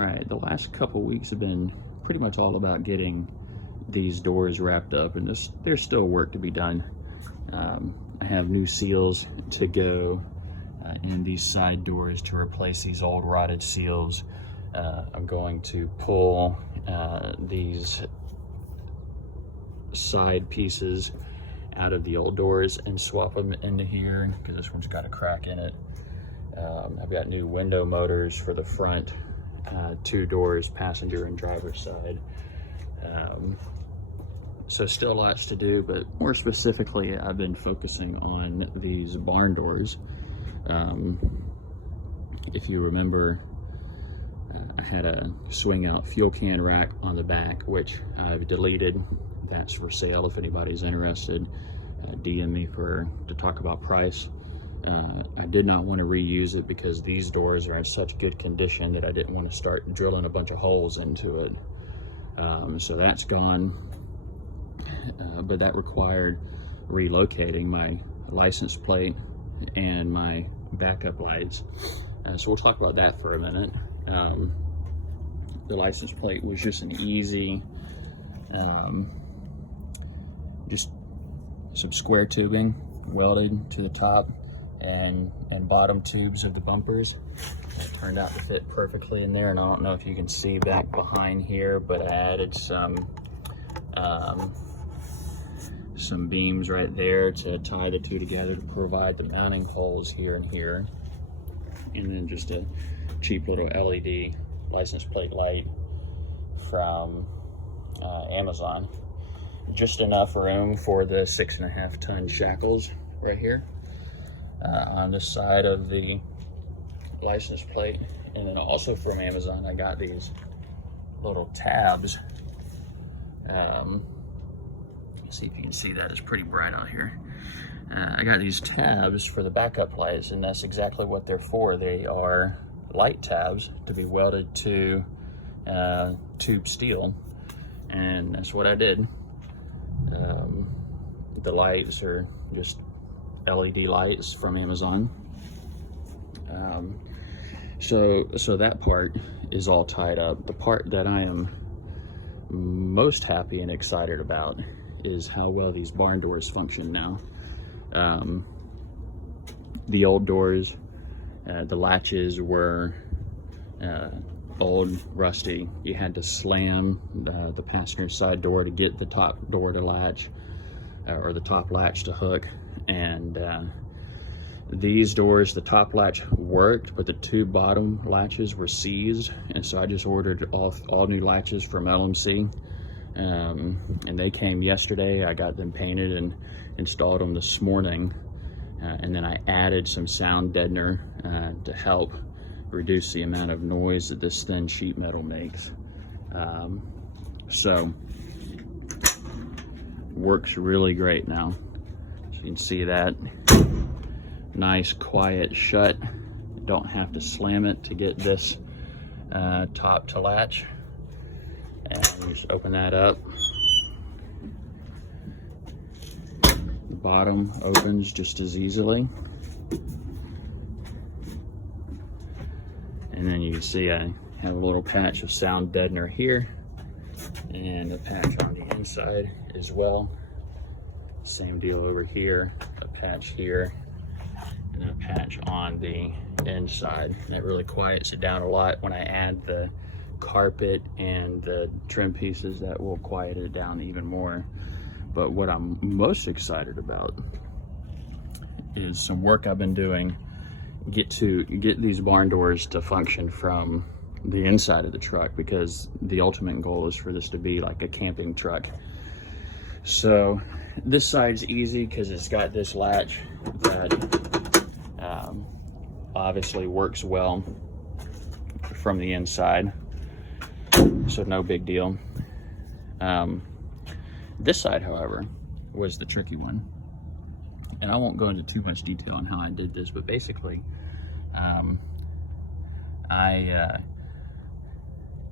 right, the last couple weeks have been pretty much all about getting these doors wrapped up, and there's still work to be done. I have new seals to go in these side doors to replace these old rotted seals. I'm going to pull these side pieces out of the old doors and swap them into here because this one's got a crack in it. I've got new window motors for the front two doors, passenger and driver side. So still lots to do, but more specifically, I've been focusing on these barn doors. If you remember, I had a swing out fuel can rack on the back, which I've deleted. That's for sale if anybody's interested. DM me to talk about price. I did not want to reuse it because these doors are in such good condition that I didn't want to start drilling a bunch of holes into it. So that's gone, but that required relocating my license plate and my backup lights. So we'll talk about that for a minute. The license plate was just an easy, just some square tubing welded to the top and bottom tubes of the bumpers. It turned out to fit perfectly in there, and I don't know if you can see back behind here, but I added some beams right there to tie the two together to provide the mounting holes here and here, and then just a cheap little LED license plate light from Amazon. Just enough room for the 6.5 ton shackles right here on the side of the license plate. And then also from Amazon, I got these little tabs. See if you can see that. It's pretty bright out here. I got these tabs for the backup lights, and that's exactly what they're for. They are light tabs to be welded to tube steel, and that's what I did. The lights are just LED lights from Amazon. So that part is all tied up. The part that I am most happy and excited about is how well these barn doors function now. The old doors, the latches were old, rusty. You had to slam the passenger side door to get the top door to latch, or the top latch to hook. And these doors, the top latch worked, but the two bottom latches were seized. And so I just ordered all new latches from LMC. And they came yesterday. I got them painted and installed them this morning. And then I added some sound deadener to help reduce the amount of noise that this thin sheet metal makes. So works really great now. So you can see that. Nice quiet shut. Don't have to slam it to get this top to latch. And just open that up. The bottom opens just as easily. And then you can see I have a little patch of sound deadener here and a patch on the inside as well. Same deal over here, a patch here, and a patch on the inside. And that really quiets it down a lot. When I add the carpet and the trim pieces, that will quiet it down even more. But what I'm most excited about is some work I've been doing get these barn doors to function from the inside of the truck, because the ultimate goal is for this to be like a camping truck. So this side's easy because it's got this latch that obviously works well from the inside, so no big deal. This side, however, was the tricky one, and I won't go into too much detail on how I did this, but basically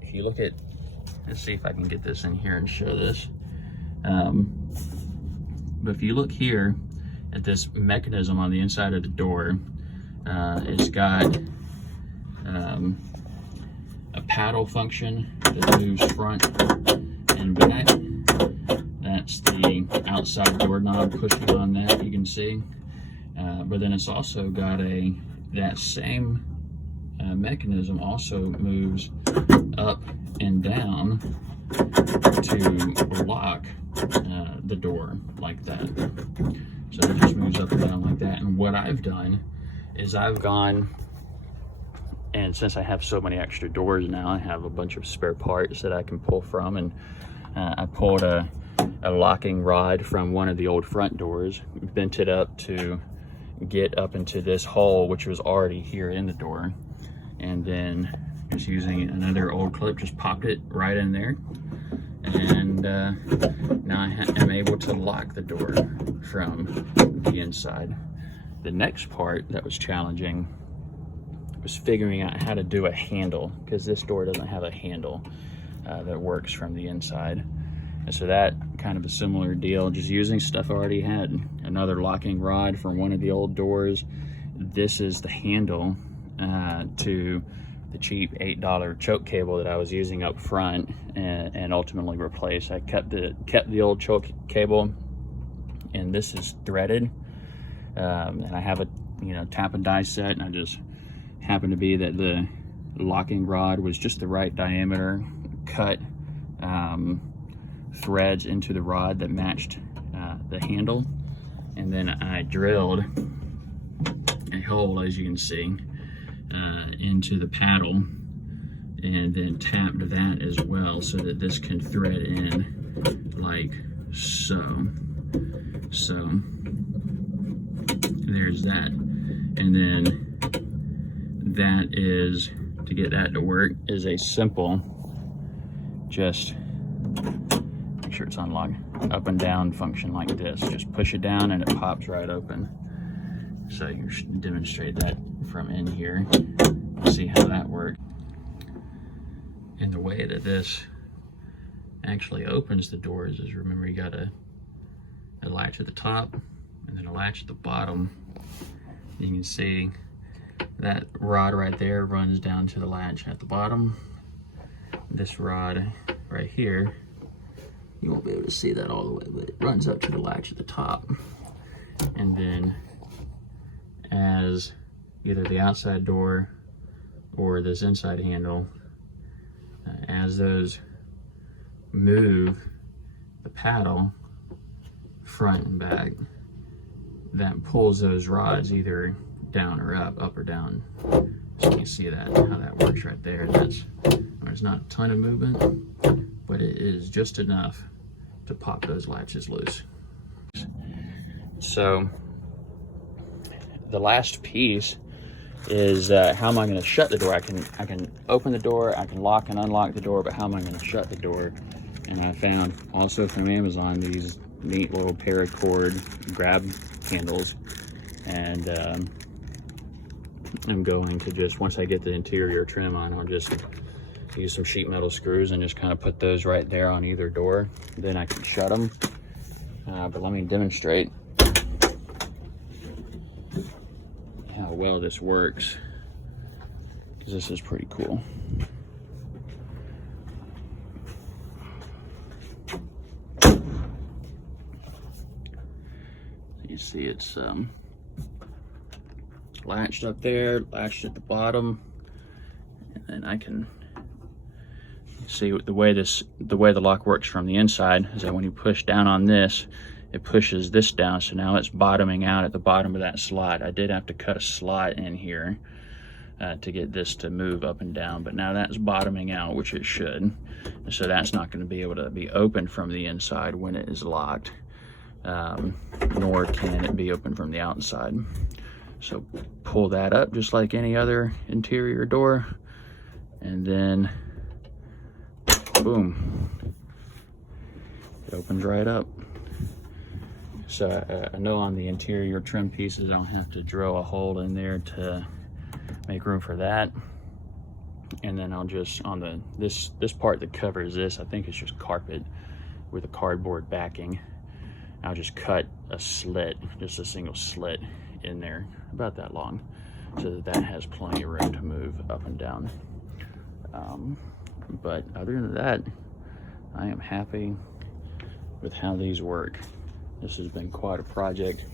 if you look at, let's see if I can get this in here and show this. But if you look here at this mechanism on the inside of the door, it's got a paddle function that moves front and back. That's the outside doorknob pushing on that, you can see. But then it's also got that same mechanism also moves up and down to lock the door like that. So it just moves up and down like that. And what I've done is I've gone, and since I have so many extra doors now, I have a bunch of spare parts that I can pull from, and I pulled a locking rod from one of the old front doors, bent it up to get up into this hole, which was already here in the door, and then just using another old clip, just popped it right in there, and now I am able to lock the door from the inside. The next part that was challenging was figuring out how to do a handle, because this door doesn't have a handle that works from the inside. And so that kind of a similar deal, just using stuff I already had. Another locking rod from one of the old doors. This is the handle to the cheap $8 choke cable that I was using up front and ultimately replaced. I kept the old choke cable, and this is threaded. And I have a tap and die set, and I just happened to be that the locking rod was just the right diameter, cut threads into the rod that matched the handle, and then I drilled a hole, as you can see, into the paddle, and then tapped that as well so that this can thread in like so. So there's that, and then that is, to get that to work, is a simple, just make sure it's unlocked, up and down function like this. Just push it down and it pops right open. So you should demonstrate that from in here, see how that works. And the way that this actually opens the doors is, remember, you got a latch at the top and then a latch at the bottom. You can see that rod right there runs down to the latch at the bottom. This rod right here, you won't be able to see that all the way, but it runs up to the latch at the top. And then as either the outside door or this inside handle, as those move the paddle front and back, that pulls those rods either down or up or down. So you can see that, how that works right there. There's not a ton of movement, but it is just enough to pop those latches loose. So the last piece is how am I going to shut the door? I can open the door, I can lock and unlock the door, but how am I going to shut the door? And I found also from Amazon these neat little paracord grab handles, and I'm going to just, once I get the interior trim on, I'll just use some sheet metal screws and just kind of put those right there on either door. Then I can shut them. But let me demonstrate how well this works, because this is pretty cool. You see it's latched up there, latched at the bottom, and then I can see the way the lock works from the inside is that when you push down on this, it pushes this down, so now it's bottoming out at the bottom of that slot. I did have to cut a slot in here to get this to move up and down, but now that's bottoming out, which it should. So that's not going to be able to be opened from the inside when it is locked, nor can it be opened from the outside. So pull that up just like any other interior door, and then boom, it opens right up. So I know on the interior trim pieces, I don't have to drill a hole in there to make room for that. And then I'll just, on this part that covers this, I think it's just carpet with a cardboard backing. I'll just cut a slit, just a single slit in there, about that long, so that has plenty of room to move up and down. But other than that, I am happy with how these work. This has been quite a project,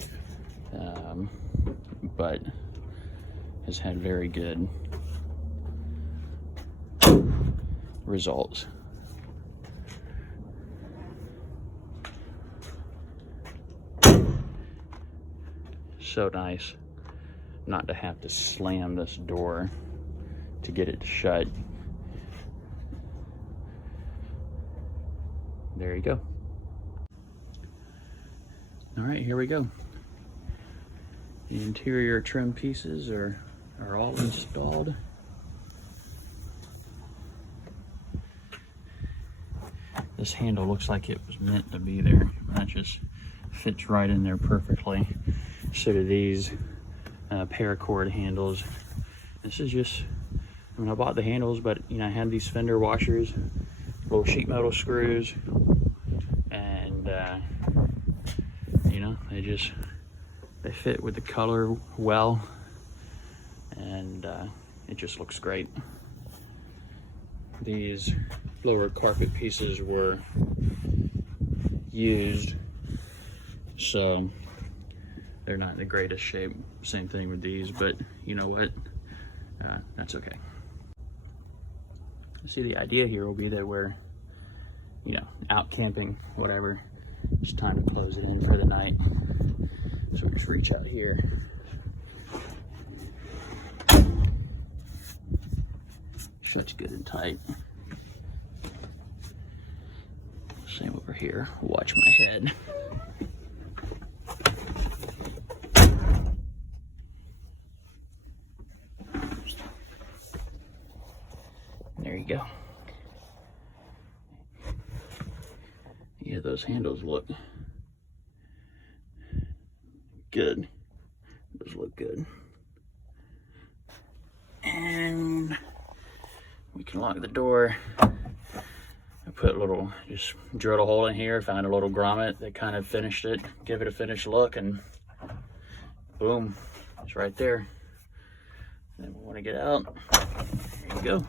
but has had very good results. So nice not to have to slam this door to get it to shut. There you go. All right, here we go. The interior trim pieces are all installed. This handle looks like it was meant to be there. That just fits right in there perfectly. So do these paracord handles. This is just, I mean, I bought the handles, but you know, I had these fender washers, little sheet metal screws, and you know, they fit with the color well, and it just looks great. These lower carpet pieces were used, so they're not in the greatest shape. Same thing with these, but you know what? That's okay. See, the idea here will be that we're, you know, out camping, whatever. It's time to close it in for the night. So we just reach out here. Shuts good and tight. Same over here. Watch my head. There you go. Yeah, those handles look good. Those look good. And we can lock the door. I put a little, just drilled a hole in here, found a little grommet that kind of finished it, give it a finished look, and boom, it's right there. And then we want to get out. There you go.